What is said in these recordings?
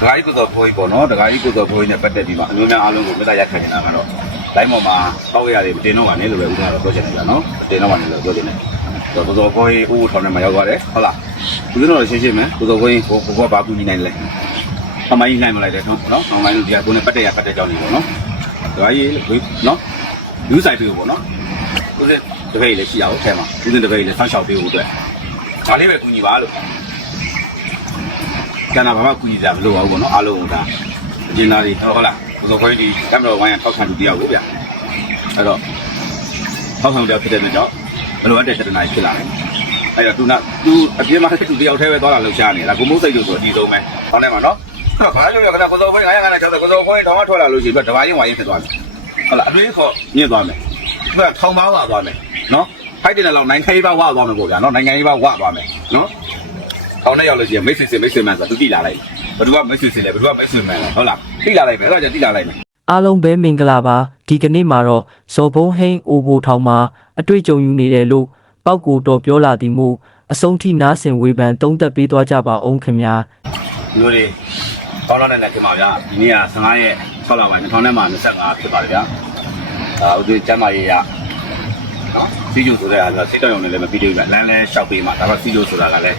ဒကာကြီးကိုစောဖိုးကြီးပေါ့နော်ဒကာကြီးကိုစောဖိုးကြီးနဲ့ပတ်သက်ပြီးမှအမျိုးများအားလုံးကိုမေတ္တာရက်ခံနေတာကတော့လိုင်းပေါ်မှာတောက်ရရတယ်မတင်တော့ပါနဲ့လို့ပဲဦးကတော့ပြောချင်တယ်ဗျာနော်မတင်တော့ပါနဲ့လို့ပြောချင်တယ်ဆိုတော့ကိုစောဖိုးကြီးဦးထောင်ထဲမှာရောက်သွားတယ်ဟုတ်လားဦးဇင်းတော်ရှင်းရှင်းမယ်ကိုစောဖိုးကြီးကိုကိုကဘာကူညီနိုင်လဲအမိုင်းနိုင်မလိုက်တယ်နော်နော်အမိုင်းတို့ဒီကကိုနဲ့ပတ်သက်ရပတ်သက်ကြောင်းနေပေါ့နော်ဒကာကြီးနော်ယူဆိုင်ပြေပေါ့နော်ဦးဇင်းတပည့်လည်းရှိရအောင်ထဲမှာဦးဇင်းတပည့်လည်းဆောင်းလျှောက်ပေးဖို့အတွက်ဒါလေးပဲကူညီပါလို့ ကျန်တာဘာမှကူညီကြမလို့ပါဘူးပေါ့နော်အားလုံးကဒါအကျဉ်းသားတွေဟုတ်လားဘုသောခွင်းဒီကမ်မရာဝိုင်းရထောက်ခံသူတယောက်ကိုဗျအဲ့တော့ထောက်ခံတယောက်ဖြစ်တဲ့အတွက်ကြောင့်ဘယ်လိုအပ်တဲ့တနာကြီးဖြစ်လာလဲအဲ့တော့သူကသူအပြင်းမှာသူတယောက်တည်းပဲသွားလာလှုပ်ရှားနေတာကိုမိုးစိတ်လို့ဆိုအဒီဆုံးပဲဟောင်းထဲမှာနော်ဘာလို့လဲခဏဘုသောခွင်း900 900ကျော်တယ်ဘုသောခွင်းတောင်းမထွက်လာလို့ရှိရင်တဘာရင်ဝိုင်းဖြစ်သွားတယ်ဟုတ်လားအတွေးခေါ်မြင့်သွားမယ်သူကထောင်ပါးပါသွားမယ်နော်ဖိုက်တင်တဲ့လောက်နိုင်ခိုးပါဝသွားမယ်ပေါ့ဗျာနော်နိုင်ငံရေးပါဝသွားမယ်နော် ထောင်ထဲရောက်လို့ရှိရင်မိတ်ဆွေစင်မိတ်ဆွေမှန်ဆိုသူတိလာလိုက်ဘယ်သူကမိတ်ဆွေစင်လဲဘယ်သူကမိတ်ဆွေမှန်လဲဟုတ်လားတိလာလိုက်မယ်အဲ့တော့ကျတိလာလိုက်မယ်အားလုံးပဲမင်္ဂလာပါဒီကနေ့မှာတော့ဇော်ဘုံဟိန်းအိုဘိုထောင်မှာအတွေ့အကြုံယူနေတယ်လို့ပောက်ကိုတော်ပြောလာသည်မို့အဆုံးထိနားဆင်ဝေဖန်သုံးသက်ပေးသွားကြပါအောင်ခင်ဗျာဒီလိုတွေကောင်းလာတဲ့လက်ခင်ပါဗျာဒီနေ့က15ရက်6လပိုင်း2000နဲ့မှ25ဖြစ်ပါတယ်ဗျာအာဥဒိကျမ်းမာရေးရနော်စီဂျူဆိုတဲ့အားကစိတ်တောင်းရုံနဲ့လည်းမပြီးသေးဘူးဗျလမ်းလဲလျှောက်ပေးမှာဒါကစီဂျူဆိုတာကလည်း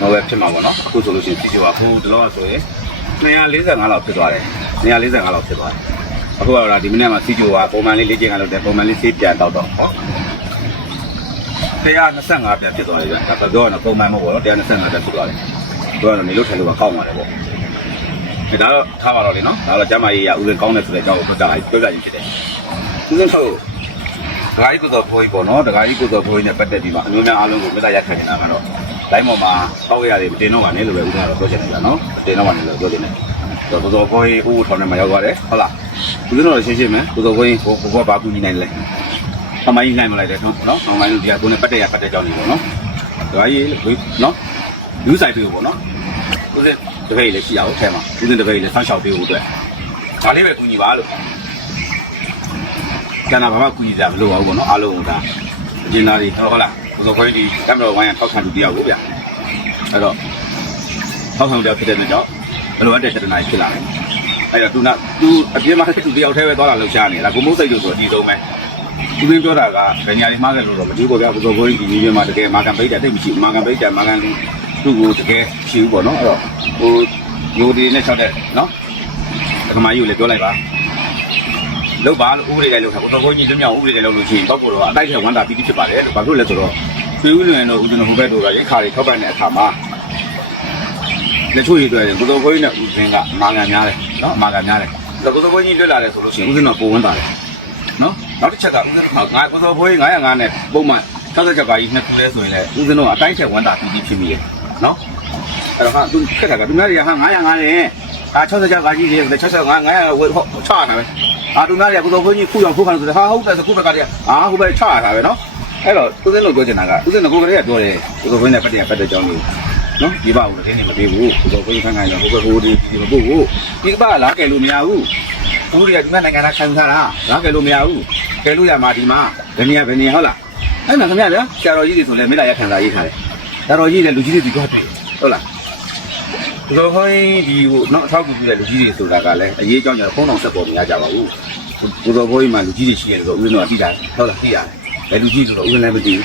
တော့ပဲဖြစ်မှာပေါ့နော်အခုဆိုလို့ရှိရင်စီဂျူကဟိုဒီလောက်ဆိုရင်245လောက်ဖြစ်သွားတယ်245လောက်ဖြစ်သွားတယ်အခုကတော့ဒီမနေ့မှာစီဂျူကပုံမှန်လေးလေ့ကျင့်ခန်းလုပ်တယ်ပုံမှန်လေးစေးပြန်တော့တော့ဟော125ပြန်ဖြစ်သွားတယ်ဗျ။ဒါဆိုတော့ပုံမှန်မဟုတ်ဘူးနော်125ပြန်ဖြစ်သွားတယ်။သူကတော့နေလို့ထိုင်လို့ကောက်ပါတယ်ပေါ့။ဒါတော့ထားပါတော့လေနော်။ဒါတော့ကျမကြီးရဦးစင်ကောင်းတယ်ဆိုတဲ့အကြောင်းကိုပြောပြပြောပြရင်ဖြစ်တယ်။ဦးစင်ထုတ်ဒကာကြီးကိုစောဖိုးကြီးပေါ့နော်။ဒကာကြီးကိုစောဖိုးကြီးနဲ့ပတ်သက်ပြီးမှအမျိုးများအားလုံးကိုမေတ္တာရက်ခံနေတာကတော့ လိုင်းပေါ်မှာတောက်ရရတယ်မတင်တော့ပါနဲ့လို့ပဲဦးကတော့ပြောချင်တယ်ဗျာနော်။မတင်တော့ပါနဲ့လို့ပြောချင်တယ်။ဆိုတော့ကိုစောဖိုးကြီးဦးထောင်ထဲမှာရောက်သွားတယ်ဟုတ်လား။ဦးစင်တော်ရှင်းရှင်းမယ်ကိုစောဖိုးကြီးကိုကဘာကူညီနိုင်လဲ။အမိုင်းနိုင်မလိုက်တယ်နော်နော်အမိုင်းတို့ဒီကကိုနဲ့ပတ်သက်ရပတ်သက်ကြောင်းနေပေါ့နော်ဒါကြီးနော်ယူဆိုင်ပြေပေါ့နော်ဦးစင်တပည့်လည်းရှိရအောင်ထဲမှာဦးစင်တပည့်လည်းဆောင်းလျှောက်ပေးဖို့အတွက်ဒါလေးပဲကူညီပါလို့ကျန်တာဘာမှကူညီကြမလို့ပါဘူးပေါ့နော်အားလုံးကဒါအကျဉ်းသားတွေဟုတ်လား ဘုသောခွင်းဒီကမ်မရာဝိုင်းရထောက်ခံသူတယောက်ကိုဗျအဲ့တော့ထောက်ခံတယောက်ဖြစ်တဲ့အတွက်ကြောင့်ဘယ်လိုအပ်တဲ့တနာကြီးဖြစ်လာလဲအဲ့တော့သူကသူအပြင်းမှာသူတယောက်တည်းပဲသွားလာလှုပ်ရှားနေတာကိုမိုးစိတ်လို့ဆိုအဒီဆုံးပဲသူရင်းပြောတာကဗညာလေးမှားတယ်လို့တော့မကြည့်ပေါ့ဗျာဘုသောဘိုးကြီးဒီကြီးမှာတကယ်မာကန်ပိတ်တာတိတ်မရှိဘူးမာကန်ပိတ်တာမာကန်လူသူ့ကိုတကယ်ရှိဘူးပေါ့နော်အဲ့တော့ဟိုယိုဒီနဲ့ချက်တဲ့နော်ဒကမာကြီးကိုလည်းပြောလိုက်ပါ လောက်ပါလို့ဥပဒေတိုင်းလောက်တာဘုသောဘိုးကြီးလွမြောက်ဥပဒေတိုင်းလောက်လို့ရှိရင်ပေါ့ကိုတော့အတိုက်ထဲဝန်တာပြီးပြီးဖြစ်ပါတယ်လို့ဘာလို့လဲဆိုတော့ဆွေဦးလွင်တော့ဦးကျွန်တော်ဟိုဘက်တို့ကရိခါတွေထောက်ပံ့တဲ့အခါမှာလက်ချိုးရည်တွေ့တယ်ဘုသောဘိုးကြီးနဲ့ဦးစင်းကမာကန်များတယ်နော်မာကန်များတယ်ဒါဘုသောဘိုးကြီးလွတ်လာတယ်ဆိုလို့ရှိရင်ဦးစင်းတော့ပုံဝင်ပါတယ်နော်နောက်တစ်ချက်ကဦးဇင်းတို့ငါကိုစောဖိုး905နဲ့ပုံမှန်60ချက်ပါကြီးနှစ်ခုလဲဆိုရင်လည်းဦးဇင်းတို့ကအတိုင်းချက်ဝန်တာပြီးပြီးဖြစ်ပြီးရနော်အဲ့တော့ဟာသူခက်တာကသူများတွေကဟာ905နဲ့အာ60ချက်ပါကြီးတွေ65 900ဝယ်ဟုတ်ချတာပဲ အာသူများတွေကကိုစောဖိုးကြီးခုအောင်ဖုတ်ခံဆိုတယ်ဟာဟုတ်တယ်ခုဘက်ကတည်းကအာဟိုဘက်ချတာပဲနော်အဲ့တော့ဦးဇင်းတို့ပြောချင်တာကဦးဇင်းတို့ကိုယ်ကလေးကပြောတယ်ကိုစောဖိုးနဲ့ပတ်တဲ့ပတ်တဲ့ကြောင်းလေးနော်ဒီပါဦးလည်းနေမပြေဘူးကိုစောဖိုးကြီးခိုင်းခိုင်းတော့ဟိုဘက်ဟိုဒီဒီမပို့ဘူးဒီကပါလာကဲလို့မရဘူးအခုတွေကဒီမှာနိုင်ငံသားခံထားတာငါကယ်လို့မရဘူးကယ်လို့ရမှာဒီမှာဘယ်နေရဘယ်နေရဟုတ်လားအဲ့မှာခင်ဗျာဗျာဆရာတော်ကြီးတွေဆိုလည်းမေတ္တာရခံစားရေးထားတယ်ဆရာတော်ကြီးလည်းလူကြီးတွေဒီတော့တွေ့ဟုတ်လား ဒီလိုခေါင်းဒီဟိုနောက်အထောက်အကူပြုတဲ့လူကြီးတွေဆိုတာကလည်းအရေးအကြောင်းကြောင့်ဖုန်းတော်ဆက်ပေါ်မရကြပါဘူးဘုရားဘုရားမှာလူကြီးတွေရှိတယ်ဆိုတော့ဦးဇင်းတော်ကသိတာဟုတ်လားသိရတယ်ဘယ်လူကြီးဆိုတော့ဦးဇင်းလည်းမသိဘူး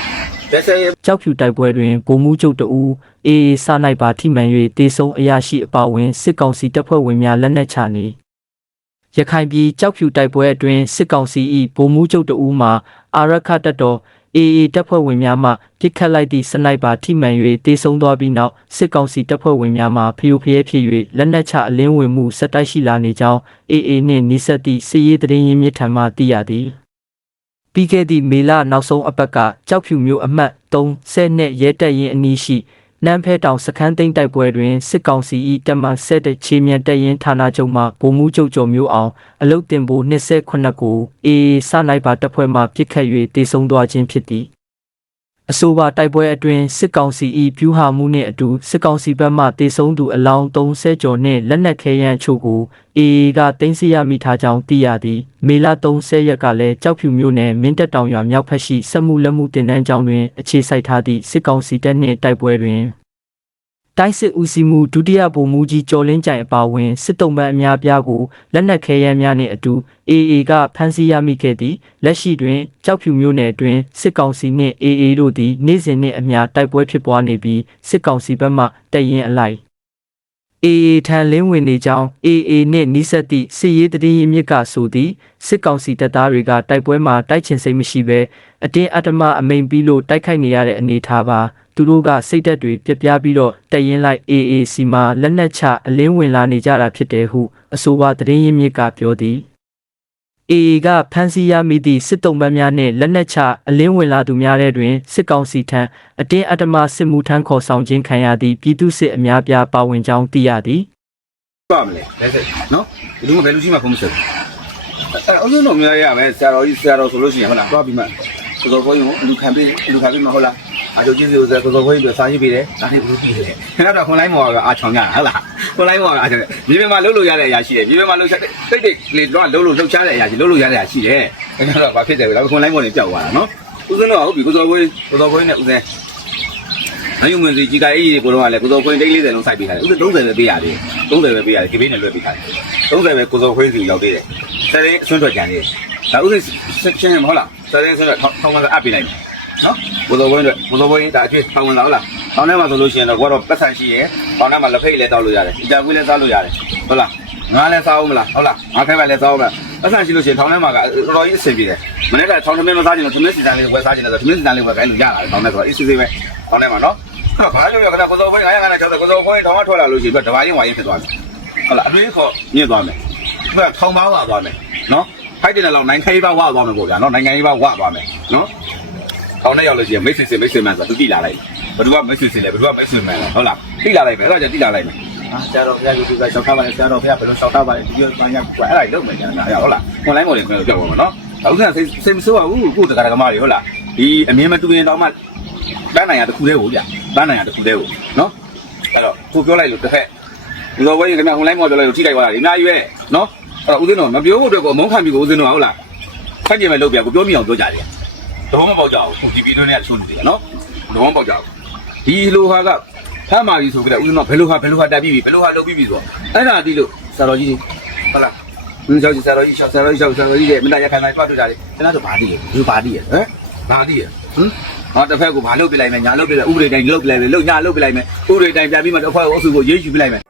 တက်ဆဲကြောက်ဖြူတိုက်ပွဲတွင်ဗိုလ်မှူးချုပ်တဦးအေးအေးစနိုင်ပါထိမှန်၍တေဆုံးအရာရှိအပါအဝင်စစ်ကောင်စီတပ်ဖွဲ့ဝင်များလက်နက်ချနေရခိုင်ပြည်ကြောက်ဖြူတိုက်ပွဲအတွင်းစစ်ကောင်စီ၏ဗိုလ်မှူးချုပ်တဦးမှာအာရခတပ်တော် အေးအေးတပ်ဖွဲ့ဝင်များမှပစ်ခတ်လိုက်သည့်စနိုက်ပါထိမှန်၍တေဆုံးသွားပြီးနောက်စစ်ကောင်စီတပ်ဖွဲ့ဝင်များမှဖျို့ဖျဲဖြစ်၍လက်နက်ချအလင်းဝင်မှုဆက်တိုက်ရှိလာနေကြောင်းအေးအေးနှင့်နိစက်သည့်စစ်ရေးတရင်ရင်းမြစ်ထံမှသိရသည်ပြီးခဲ့သည့်မေလနောက်ဆုံးအပတ်ကကြောက်ဖြူမျိုးအမှတ်3ဆဲနဲ့ရဲတက်ရင်အနီးရှိ နန်းဖဲတောင်စခန်းသိမ်းတိုက်ပွဲတွင်စစ်ကောင်စီ၏တပ်မဆက်တဲ့ချေမြန်တက်ရင်ဌာနချုပ်မှဗိုလ်မှူးချုပ်ကျော်မျိုးအောင်အလုတ်တင်ဖို့28ကိုအေးစနိုင်ပါတပ်ဖွဲ့မှပြစ်ခတ်၍တေဆုံးသွားခြင်းဖြစ်သည် အဆိုပါတိုက်ပွဲအတွင်းစစ်ကောင်စီ၏ပြူဟာမှုနှင့်အတူစစ်ကောင်စီဘက်မှတေဆုံးသူအလောင်း30ကျော်နှင့်လက်နက်ခဲယမ်းအချို့ကိုအေအေကတင်စီရမိထားကြောင်းသိရသည်မေလ30ရက်ကလည်းကြောက်ဖြူမျိုးနယ်မင်းတပ်တောင်ရွာမြောက်ဖက်ရှိစက်မှုလက်မှုတင်နန်းကျောင်းတွင်အခြေစိုက်ထားသည့်စစ်ကောင်စီတပ်နှင့်တိုက်ပွဲတွင် တိုင်းစစ်ဦးစီးမှုဒုတိယဗိုလ်မှူးကြီးကျော်လင်းကြိုင်အပါအဝင်စစ်တုံးပန်းအများပြားကိုလက်နက်ခဲယမ်းများနှင့်အတူ AA ကဖမ်းဆီးရမိခဲ့သည်လက်ရှိတွင်ကြောက်ဖြူမျိုးနယ်အတွင်းစစ်ကောင်စီနှင့် AA တို့သည်နေ့စဉ်နှင့်အမျှတိုက်ပွဲဖြစ်ပွားနေပြီးစစ်ကောင်စီဘက်မှတပ်ရင်းအလိုက် AA ထံလင်းဝင်နေကြောင်း AA နှင့်နီးစပ်သည့်စစ်ရေးတည်င်းမြစ်ကဆိုသည်စစ်ကောင်စီတပ်သားတွေကတိုက်ပွဲမှာတိုက်ချင်စိတ်မရှိဘဲအတင်းအဓမ္မအမိန်ပြီးလို့တိုက်ခိုက်နေရတဲ့အနေအထားပါသူတို့ကစိတ်သက်တွေပြပြပြီးတော့တရင်လိုက် AA စီမှာလက်နက်ချအလင်းဝင်လာနေကြတာဖြစ်တယ်ဟုအဆိုပါတည်င်းမြစ်ကပြောသည် AA ကဖမ်းဆီးရမိသည့်စစ်တုံးပန်းများနှင့်လက်နက်ချအလင်းဝင်လာသူများတဲ့တွင်စစ်ကောင်စီထံအတင်းအဓမ္မစစ်မှုထမ်းခေါ်ဆောင်ခြင်းခံရသည့်ပြည်သူစစ်အများပြားပါဝင်ကြောင်းသိရသည်ပါမလဲလက်ဆက်နော်ဒီလိုမှဘယ်လိုရှိမှခုမဆက်အဲအုံးစုံတော့များရမယ်ဆရာတော်ကြီးဆရာတော်ဆိုလို့ရှိရင်ဟုတ်လားသွားပြီးမှကိုတော်ဘုန်းကြီးကိုလူခံပြီးလူခံပြီးမှဟုတ်လား အာချုပ်ချင်းစီကိုကိုတော်ဘုန်းကြီးကစာရေးပေးတယ်ဒါနဲ့ဘလို့ပြီးတယ်ခင်ဗျားတော့ခွန်လိုင်းမော်ကအာချောင်ကြဟုတ်လားခွန်လိုင်းမော်ကအာချောင်မြေပြင်မှာလှုပ်လို့ရတဲ့အရာရှိတယ်မြေပြင်မှာလှုပ်ချက်တိတ်တိတ်လေတော့လှုပ်လို့လှုပ်ရှားတဲ့အရာရှိလှုပ်လို့ရတဲ့အရာရှိတယ်ခင်ဗျားတော့ဘာဖြစ်တယ်လဲခွန်လိုင်းမော်နေကြောက်သွားတာနော်ဦးစင်းတော့ဟုတ်ပြီကိုတော်ဘုန်းကြီးကိုတော်ဘုန်းကြီးနဲ့ဦးစင်းနိုင်ုံမင်းစီကြီးကအေးကိုတော့ကလည်းကိုတော်ခွင်းတိတ်40လုံးစိုက်ပေးထားတယ်ဥစ္စာ30ပဲပေးရတယ်30ပဲပေးရတယ်ဒီဘေးနဲ့လွှဲပေးထားတယ်30ပဲကိုတော်ခွင်းစီရောက်သေးတယ်စတဲ့ဆွန့်ထွက်ကြံနေတယ်ဒါဥစ္စာရှင်းရှင်းမဟုတ်လားစတဲ့ဆွန့်ထွက်ထောင်းမှအပ်ပေးလိုက် နော်ကိုတော်ခွင်းတို့ကိုတော်ခွင်းဒါအကျွေးထောင်းဝင်လာဟုတ်လားထောင်းထဲမှာဆိုလို့ရှိရင်တော့ကိုတော့ပတ်ဆန်ရှိရယ်ထောင်းထဲမှာလက်ဖိတ်လည်းတောက်လို့ရတယ်အကြကွေးလည်းစားလို့ရတယ်ဟုတ်လားငါလည်းစားအောင်မလားဟုတ်လားငါခဲပဲလည်းစားအောင်မလားပတ်ဆန်ရှိလို့ရှိရင်ထောင်းထဲမှာကတော်တော်ကြီးအဆင်ပြေတယ်မနေ့ကထောင်းထဲမှာစားချင်တော့သမင်းစီတန်လေးဝယ်စားချင်တယ်ဆိုသမင်းစီတန်လေးဝယ်ခိုင်းလို့ရတာထောင်းထဲဆိုတော့အေးစစ်စစ်ပဲထောင်းထဲမှာနော်ဟုတ်ဘာလို့ပြောခဏကိုစောခွင်း900ခဏကျော်တယ်ကိုစောခွင်းတောင်းမထွက်လာလို့ရှိရင်တဘာရင်ဝါရင်ဖြစ်သွားတယ်ဟုတ်လားအတွေးခေါ်ညစ်သွားမယ်သူကထောင်းပါးဝါသွားမယ်နော်ဖိုက်တင်တဲ့လောက်နိုင်ခိုင်းပါဝါသွားမယ်ပေါ့ဗျာနော်နိုင်ငံရေးပါဝါသွားမယ်နော် ထောင်းနဲ့ရောက်လို့ရှိရင်မိတ်ဆွေစင်မိတ်ဆွေမှန်ဆိုသူတိလာလိုက်ဘယ်သူကမိတ်ဆွေစင်လဲဘယ်သူကမိတ်ဆွေမှန်လဲဟုတ်လားတိလာလိုက်မယ်အဲ့ဒါကြတိလာလိုက်မယ်အာဆရာတော်ဘုရား YouTube ကရှောက်ထားပါလေဆရာတော်ဘုရားဘယ်လိုရှောက်ထားပါလဲဒီလိုဘာညာကွာအဲ့ဒါလုံးမယ်ညာဟုတ်လားခွန်လိုင်းမော်လေးကိုပြောပါမယ်နော်အခုကစိတ်စိတ်မဆိုးပါဘူးကိုယ်တက္ကရာကမတွေဟုတ်လားဒီအမြင်မတူရင်တော့မှတန်းနိုင်ရတစ်ခုတည်းကိုဗျတန်းနိုင်ရတစ်ခုတည်းကိုနော်အဲ့တော့ကိုပြောလိုက်လို့တစ်ဖက်ဒီလိုဝဲခင်ဗျခွန်လိုင်းမော်ပြောလိုက်လို့ထိလိုက်သွားတာဒီနာကြီးပဲနော်အဲ့တော့ဦးဇင်းတော်မပြောဖို့အတွက်ကိုမုန်းခံပြီးကိုဦးဇင်းတော်ဟုတ်လားဖတ်ကြည့်မယ်လို့ပြကိုပြောမိအောင်ပြောကြတယ် တဘောမပေါက်ကြဘူးဒီဗီဒီယိုနဲ့ချုံနေတယ်နော်တဘောမပေါက်ကြဘူးဒီလိုဟာကဖမ်းမာပြီဆိုကြတဲ့ဦးဇင်းတော်ဘယ်လိုဟာဘယ်လိုဟာတက်ပြီးပြီဘယ်လိုဟာလုပ်ပြီးပြီဆိုတော့အဲ့ဒါဒီလို့ဆရာတော်ကြီးဟုတ်လားဟင်းချောက်ကြီးဆရာတော်ကြီးရှောက်ဆရာတော်ကြီးရှောက်ဆရာတော်ကြီးရဲ့မင်းသားရခိုင်တိုင်းတွားတွေ့တာလေကျွန်တော်တို့ဘာတည်လဲဒီဘာတည်ရဟမ်ဘာတည်ရဟမ်ဟောတစ်ဖက်ကဘာလုပ်ပြလိုက်မယ်ညာလုပ်ပြလိုက်ဥပဒေတိုင်းလုပ်ပြလိုက်မယ်လုပ်ညာလုပ်ပြလိုက်မယ်ဥပဒေတိုင်းပြန်ပြီးမှတစ်ဖွဲ့ကိုအုပ်စုကိုရေးယူပြလိုက်မယ်